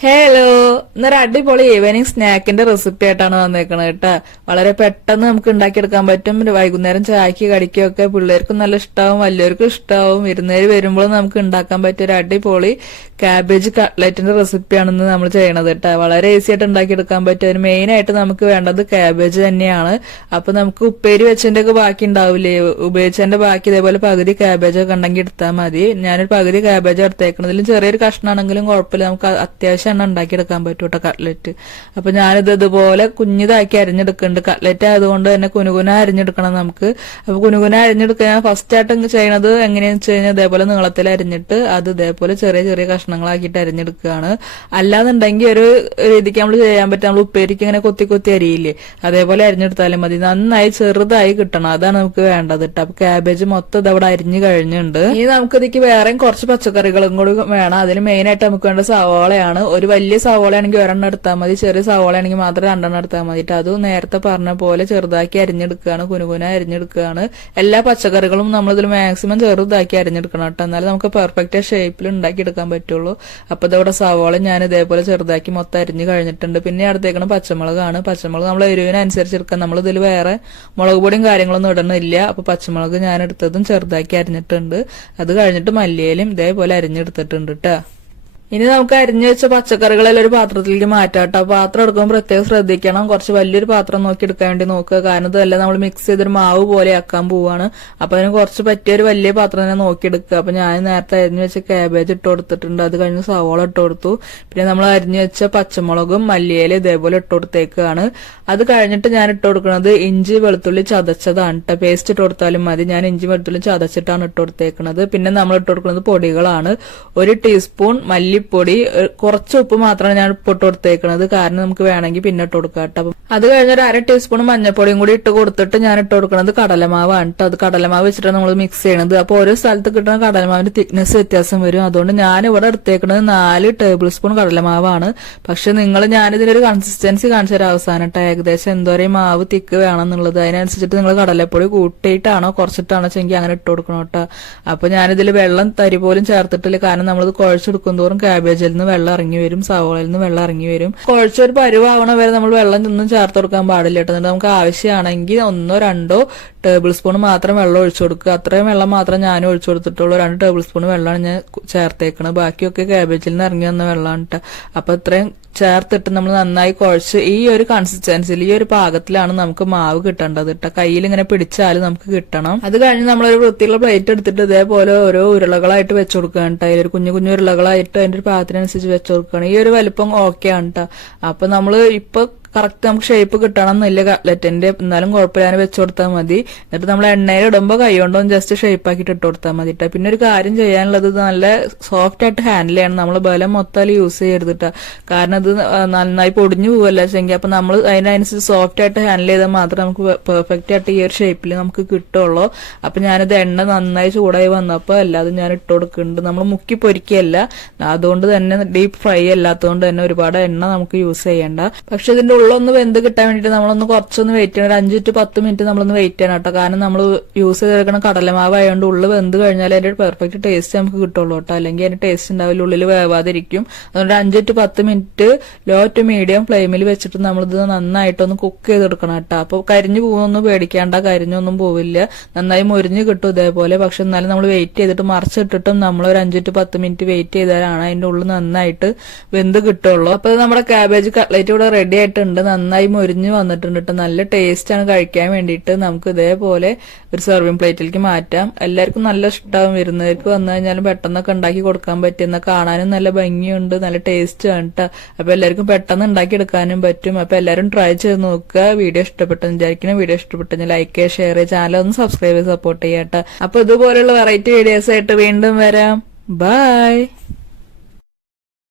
Hello ഇന്നൊരു അടിപൊളി evening സ്നാക്കിന്റെ recipe ആയിട്ടാണ് വന്നേക്കണത് കേട്ടോ. വളരെ പെട്ടെന്ന് നമുക്ക് ഉണ്ടാക്കിയെടുക്കാൻ പറ്റും. വൈകുന്നേരം ചായക്ക് കടിക്കുകയൊക്കെ പിള്ളേർക്കും നല്ല ഇഷ്ടാവും വലിയവർക്കും ഇഷ്ടാവും. ഇരുന്നേര് വരുമ്പോൾ നമുക്ക് ഉണ്ടാക്കാൻ പറ്റിയ ഒരു അടിപൊളി കാബേജ് കട്ട്ലറ്റിന്റെ റെസിപ്പിയാണെന്ന് നമ്മൾ ചെയ്യണത് കേട്ടോ. വളരെ ഈസി ആയിട്ട് ഉണ്ടാക്കിയെടുക്കാൻ പറ്റും. അതിന് മെയിൻ ആയിട്ട് നമുക്ക് വേണ്ടത് കാബേജ് തന്നെയാണ്. അപ്പൊ നമുക്ക് ഉപ്പേരി വെച്ചതിന്റെ ഒക്കെ ബാക്കി ഉണ്ടാവില്ലേ? ഉപയോഗിച്ചതിന്റെ ബാക്കി ഇതേപോലെ പകുതി കാബേജ് ഒക്കെ ഉണ്ടെങ്കിൽ എടുത്താൽ മതി. ഞാനൊരു പകുതി കാബേജ് എടുത്തേക്കണതിലും ചെറിയൊരു കഷ്ണാണെങ്കിലും കുഴപ്പമില്ല. നമുക്ക് അത്യാവശ്യം എണ്ണം ഉണ്ടാക്കിയെടുക്കാൻ പറ്റും കേട്ടോ കട്ട്ലറ്റ് അപ്പൊ ഞാനിത് ഇതുപോലെ കുഞ്ഞിതാക്കി അരിഞ്ഞെടുക്കുന്നുണ്ട്. കട്ട്ലറ്റ് ആയതുകൊണ്ട് തന്നെ കുനുകുന അരിഞ്ഞെടുക്കണം നമുക്ക്. അപ്പൊ കുനുകുന അരിഞ്ഞെടുക്കാൻ ഫസ്റ്റ് ആയിട്ട് ചെയ്യണത് എങ്ങനെയാന്ന് വെച്ച് കഴിഞ്ഞാൽ ഇതേപോലെ നീളത്തിൽ അരിഞ്ഞിട്ട് അത് ഇതേപോലെ ചെറിയ ചെറിയ കഷ്ണങ്ങളാക്കിയിട്ട് അരിഞ്ഞെടുക്കുകയാണ്. അല്ലാന്നുണ്ടെങ്കിൽ ഒരു രീതിക്ക് നമ്മൾ ചെയ്യാൻ പറ്റും. നമ്മൾ ഉപ്പേരിക്ക് ഇങ്ങനെ കൊത്തി കൊത്തി അരിയില്ലേ? അതേപോലെ അരിഞ്ഞെടുത്താലും മതി. നന്നായി ചെറുതായി കിട്ടണം. അതാണ് നമുക്ക് വേണ്ടത് കേട്ടോ. അപ്പൊ ക്യാബേജ് മൊത്തം ഇതവിടെ അരിഞ്ഞു കഴിഞ്ഞിട്ടുണ്ട്. ഇനി നമുക്ക് ഇതിക്ക് വേറെയും കുറച്ച് പച്ചക്കറികളും കൂടി വേണം. അതിന് മെയിൻ ആയിട്ട് നമുക്ക് വേണ്ട സവാളയാണ്. ഒരു വലിയ സവോളയാണെങ്കിൽ ആണെങ്കിൽ ഒരെണ്ണം എടുത്താൽ മതി ചെറിയ സവോളയാണെങ്കിൽ ആണെങ്കിൽ മാത്രം രണ്ടെണ്ണം എടുത്താൽ മതി. അത് നേരത്തെ പറഞ്ഞ പോലെ ചെറുതാക്കി അരിഞ്ഞെടുക്കുകയാണ് കുനുകുന അരിഞ്ഞെടുക്കുകയാണ് എല്ലാ പച്ചക്കറികളും നമ്മൾ ഇതിൽ മാക്സിമം ചെറുതാക്കി അരിഞ്ഞെടുക്കണം കേട്ടോ. എന്നാലും നമുക്ക് പെർഫെക്റ്റ് ഷേപ്പിൽ ഉണ്ടാക്കി എടുക്കാൻ പറ്റുള്ളൂ. അപ്പൊ ഇതവിടെ സവോള ഞാൻ ഇതേപോലെ ചെറുതാക്കി മൊത്തം അരിഞ്ഞു കഴിഞ്ഞിട്ടുണ്ട്. പിന്നെ അടുത്തേക്കണം പച്ചമുളകാണ്. പച്ചമുളക് നമ്മൾ എരിവിനനുസരിച്ച് എടുക്കാം നമ്മൾ ഇതിൽ വേറെ മുളക് പൊടിയും കാര്യങ്ങളൊന്നും ഇടണില്ല. അപ്പൊ പച്ചമുളക് ഞാൻ എടുത്തതും ചെറുതാക്കി അരിഞ്ഞിട്ടുണ്ട്. അത് കഴിഞ്ഞിട്ട് മല്ലിയിലും ഇതേപോലെ അരിഞ്ഞെടുത്തിട്ടുണ്ട് കേട്ടോ ഇനി നമുക്ക് അരിഞ്ഞു വെച്ച പച്ചക്കറികളെല്ലാം ഒരു പാത്രത്തിലേക്ക് മാറ്റാം കേട്ടോ. പാത്രം എടുക്കുമ്പോൾ പ്രത്യേകം ശ്രദ്ധിക്കണം. കുറച്ച് വലിയൊരു പാത്രം നോക്കി എടുക്കാൻ വേണ്ടി നോക്കുക. കാരണം ഇതെല്ലാം നമ്മൾ മിക്സ് ചെയ്തൊരു മാവ് പോലെ ആക്കാൻ പോവാണ്. അപ്പൊ അതിന് കുറച്ച് പറ്റിയ ഒരു വലിയ പാത്രം തന്നെ നോക്കി എടുക്കുക. അപ്പൊ ഞാൻ നേരത്തെ അരിഞ്ഞു വെച്ച കാബേജ് ഇട്ട് കൊടുത്തിട്ടുണ്ട്. അത് കഴിഞ്ഞ് സവോള ഇട്ട് കൊടുത്തു. പിന്നെ നമ്മൾ അരിഞ്ഞു വെച്ച പച്ചമുളകും മല്ലിയില ഇതേപോലെ ഇട്ട് കൊടുത്തേക്കാണ്. അത് കഴിഞ്ഞിട്ട് ഞാൻ ഇട്ട് കൊടുക്കുന്നത് ഇഞ്ചി വെളുത്തുള്ളി ചതച്ചതാണ് കേട്ടോ. പേസ്റ്റ് ഇട്ട് കൊടുത്താലും മതി. ഞാൻ ഇഞ്ചി വെളുത്തുള്ളി ചതച്ചിട്ടാണ് ഇട്ട് കൊടുത്തേക്കുന്നത് പിന്നെ നമ്മൾ ഇട്ട് കൊടുക്കുന്നത് പൊടികളാണ്. ഒരു ടീസ്പൂൺ മല്ലിപ്പൊടി കുറച്ച് ഉപ്പ് മാത്രമാണ് ഞാൻ ഇട്ട് കൊടുത്തേക്കുന്നത് കാരണം നമുക്ക് വേണമെങ്കിൽ പിന്നെ ഇട്ട് കൊടുക്കാം കേട്ടോ. അപ്പം അത് കഴിഞ്ഞ ഒരു അര ടീസ്പൂൺ മഞ്ഞപ്പൊടിയും കൂടി ഇട്ട് കൊടുത്തിട്ട് ഞാൻ ഇട്ട് കൊടുക്കുന്നത് കടലമാവാണ് കേട്ടോ. അത് കടലമാവ് വെച്ചിട്ടാണ് നമ്മൾ മിക്സ് ചെയ്യണത്. അപ്പോൾ ഓരോ സ്ഥലത്ത് കിട്ടുന്ന കടലമാവിന്റെ തിക്നെസ് വ്യത്യാസം വരും. അതുകൊണ്ട് ഞാൻ ഇവിടെ എടുത്തേക്കുന്നത് നാല് ടേബിൾ സ്പൂൺ കടലമാവാണ്. പക്ഷെ നിങ്ങൾ ഞാനിതിനൊരു കൺസിസ്റ്റൻസി കാണിച്ചൊരു അവസാനം കേട്ടോ. ഏകദേശം എന്തോരം മാവ് തിക്ക് വേണമെന്നുള്ളത്. അതിനനുസരിച്ചിട്ട് നിങ്ങൾ കടലപ്പൊടി കൂട്ടിയിട്ടാണോ കുറച്ചിട്ടാണോ വെച്ചെങ്കിൽ അങ്ങനെ ഇട്ട് കൊടുക്കണം കേട്ടോ. അപ്പൊ ഞാനിതിൽ വെള്ളം തരി പോലും ചേർത്തിട്ടില്ല. കാരണം നമ്മളിത് കുഴച്ചെടുക്കും തോറും കാബേജിൽ നിന്ന് വെള്ളം ഇറങ്ങി വരും സവോളയിൽ നിന്ന് വെള്ളം ഇറങ്ങി വരും. കുഴച്ചൊരു പരുവാവണ വരെ നമ്മൾ വെള്ളം ഒന്നും ചേർത്ത് കൊടുക്കാൻ പാടില്ല കേട്ടോ. നമുക്ക് ആവശ്യമാണെങ്കിൽ ഒന്നോ രണ്ടോ ടേബിൾ സ്പൂൺ മാത്രം വെള്ളം ഒഴിച്ചു കൊടുക്കുക. അത്രയും വെള്ളം മാത്രം ഞാൻ ഒഴിച്ചു കൊടുത്തിട്ടുള്ളൂ. രണ്ട് ടേബിൾ സ്പൂൺ വെള്ളമാണ് ഞാൻ ചേർത്തേക്കണത്. ബാക്കിയൊക്കെ കാബേജിൽ നിന്ന് ഇറങ്ങി വന്ന വെള്ളമാണ് കേട്ടോ അപ്പൊ ഇത്രയും ചേർത്തിട്ട് നമ്മൾ നന്നായി കുഴച്ച് ഈ ഒരു കൺസിസ്റ്റൻസിൽ ഈ ഒരു പാകത്തിലാണ് നമുക്ക് മാവ് കിട്ടേണ്ടത് കേട്ടോ കയ്യിൽ ഇങ്ങനെ പിടിച്ചാൽ നമുക്ക് കിട്ടണം. അത് കഴിഞ്ഞ് നമ്മളൊരു വൃത്തിയുള്ള പ്ലേറ്റ് എടുത്തിട്ട് ഇതേപോലെ ഓരോ ഉരുളകളായിട്ട് വെച്ച് കൊടുക്കുകയാണ് കേട്ടോ അതിലൊരു കുഞ്ഞു കുഞ്ഞു ഉരുളകളായിട്ട് അതിന്റെ ഒരു പാകത്തിനനുസരിച്ച് വെച്ച് കൊടുക്കുകയാണ്. ഈ ഒരു വലുപ്പം ഓക്കെ ആണ് കേട്ടോ അപ്പൊ നമ്മൾ ഇപ്പൊ കറക്റ്റ് നമുക്ക് ഷേപ്പ് കിട്ടണം എന്നില്ല കട്ട്ലറ്റിന്റെ എന്നാലും കുഴപ്പമില്ല. വെച്ച് കൊടുത്താൽ മതി. എന്നിട്ട് നമ്മൾ എണ്ണയിൽ ഇടുമ്പോൾ കൈ കൊണ്ടൊന്ന് ജസ്റ്റ് ഷേപ്പ് ആക്കിയിട്ട് ഇട്ട് കൊടുത്താൽ മതി കേട്ടോ പിന്നെ ഒരു കാര്യം ചെയ്യാനുള്ളത് നല്ല സോഫ്റ്റ് ആയിട്ട് ഹാൻഡിൽ ചെയ്യണം. നമ്മൾ ബലം മൊത്തം യൂസ് ചെയ്യരുതിട്ടാ കാരണം ഇത് നന്നായി പൊടിഞ്ഞു പോവല്ല വെച്ചെങ്കിൽ അപ്പൊ നമ്മൾ അതിനനുസരിച്ച് സോഫ്റ്റ് ആയിട്ട് ഹാൻഡിൽ ചെയ്താൽ മാത്രമേ നമുക്ക് പെർഫെക്റ്റ് ആയിട്ട് ഈ ഒരു ഷേപ്പിൽ നമുക്ക് കിട്ടുള്ളൂ. അപ്പൊ ഞാനിത് എണ്ണ നന്നായി ചൂടായി വന്നപ്പോൾ അല്ലാതെ ഞാൻ ഇട്ട് കൊടുക്കുന്നുണ്ട്. നമ്മൾ മുക്കി പൊരിക്കുകയല്ല അതുകൊണ്ട് തന്നെ ഡീപ്പ് ഫ്രൈ അല്ലാത്തതുകൊണ്ട് തന്നെ ഒരുപാട് എണ്ണ നമുക്ക് യൂസ് ചെയ്യേണ്ട. പക്ഷെ ഇതിന്റെ ഉള്ളൊന്ന് വെന്ത് കിട്ടാൻ വേണ്ടിയിട്ട് നമ്മളൊന്ന് കുറച്ചൊന്ന് വെയിറ്റ് ചെയ്യണം. ഒരു അഞ്ച് ടു പത്ത് മിനിറ്റ് നമ്മളൊന്ന് വെയിറ്റ് ചെയ്യണം കേട്ടോ. കാരണം നമ്മൾ യൂസ് ചെയ്തെടുക്കുന്ന കടലമാവ് ആയതുകൊണ്ട് ഉള്ളു വെന്ത് കഴിഞ്ഞാൽ അതിന്റെ പെർഫെക്റ്റ് ടേസ്റ്റ് നമുക്ക് കിട്ടുള്ളൂ കേട്ടോ. അല്ലെങ്കിൽ അതിന്റെ ടേസ്റ്റ് ഉണ്ടാവില്ല. ഉള്ളിൽ വേവാതിരിക്കും. അതുകൊണ്ട് അഞ്ച് ടു പത്ത് മിനിറ്റ് ലോ ടു മീഡിയം ഫ്ലെയിമിൽ വെച്ചിട്ട് നമ്മളിത് നന്നായിട്ടൊന്ന് കുക്ക് ചെയ്തെടുക്കണം കേട്ടോ. അപ്പൊ കരിഞ്ഞു പോകുന്നൊന്നും പേടിക്കേണ്ട. കരിഞ്ഞൊന്നും പോവില്ല. നന്നായി മുരിഞ്ഞ് കിട്ടും ഇതേപോലെ. പക്ഷെ എന്നാലും നമ്മൾ വെയിറ്റ് ചെയ്തിട്ട് മറിച്ചിട്ടിട്ടും നമ്മൾ ഒരു അഞ്ച് ടു പത്ത് മിനിറ്റ് വെയിറ്റ് ചെയ്താലാണ് അതിന്റെ ഉള്ളിൽ നന്നായിട്ട് വെന്ത് കിട്ടുള്ളൂ. അപ്പൊ നമ്മുടെ കാബേജ് കട്ട്ലേറ്റ് ഇവിടെ റെഡി ആയിട്ടുണ്ട്. നന്നായി മുരിഞ്ഞ് വന്നിട്ടുണ്ട് കേട്ടോ നല്ല ടേസ്റ്റ് ആണ് കഴിക്കാൻ വേണ്ടിയിട്ട് നമുക്ക് ഇതേപോലെ ഒരു സെർവിങ് പ്ലേറ്റിലേക്ക് മാറ്റാം. എല്ലാവർക്കും നല്ല ഇഷ്ടമാവും വരുന്നവർക്ക് വന്നു കഴിഞ്ഞാലും പെട്ടെന്നൊക്കെ ഉണ്ടാക്കി കൊടുക്കാൻ പറ്റുന്ന കാണാനും നല്ല ഭംഗിയുണ്ട് നല്ല ടേസ്റ്റ് ആണ് കേട്ടോ അപ്പൊ എല്ലാവർക്കും പെട്ടെന്ന് ഉണ്ടാക്കി എടുക്കാനും പറ്റും. അപ്പൊ എല്ലാവരും ട്രൈ ചെയ്ത് നോക്കുക. വീഡിയോ ഇഷ്ടപ്പെട്ടെന്ന് വിചാരിക്കണം വീഡിയോ ഇഷ്ടപ്പെട്ടെങ്കിൽ ലൈക്ക് ചെയ്യുക ഷെയർ ചെയ്യുക ചാനൽ ഒന്ന് സബ്സ്ക്രൈബ് ചെയ്ത് സപ്പോർട്ട് ചെയ്യാം കേട്ടോ അപ്പൊ ഇതുപോലുള്ള വെറൈറ്റി വീഡിയോസ് ആയിട്ട് വീണ്ടും വരാം. ബൈ